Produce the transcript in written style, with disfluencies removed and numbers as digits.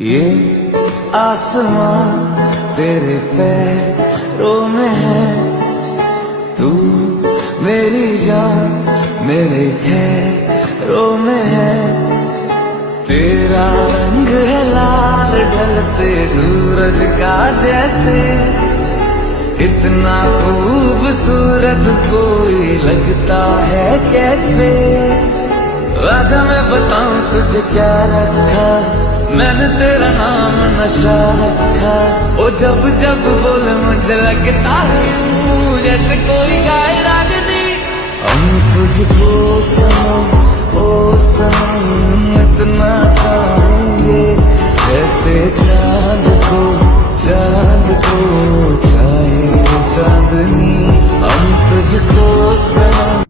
ये आसमां तेरे पैरों में है, तू मेरी जान मेरे खैरों में है। तेरा रंग है लाल ढलते सूरज का जैसे, इतना खूबसूरत कोई लगता है कैसे। आजा मैं बताऊं तुझे क्या रखा, मैंने तेरा नाम नशा रखा। ओ जब जब बोले मुझे लगता है जैसे कोई गाय रागनी। हम तुझको सनम ओ सनम इतना चाहेंगे, जैसे चांद को चाहे चांदनी। हम तुझको सनम